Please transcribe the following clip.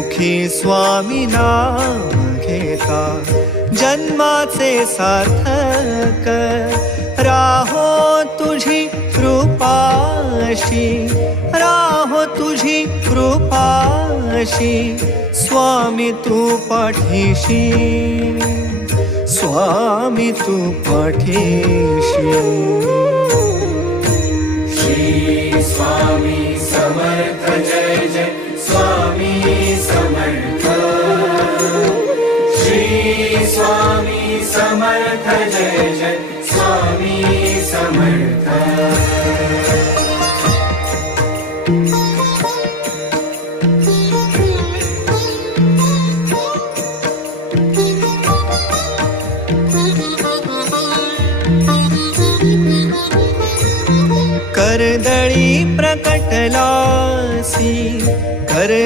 मुखी स्वामी नाम घेता जन्माचे सार्थक राहो तुझी कृपाशी राहो तुझी कृपाशी स्वामी तू पाठीशी स्वामी तू पाठीशी श्री स्वामी समर्थ जय जय स्वामी समर्थ श्री स्वामी समर्थ जय जय स्वामी समर्थ कर्दळी प्रकटलासी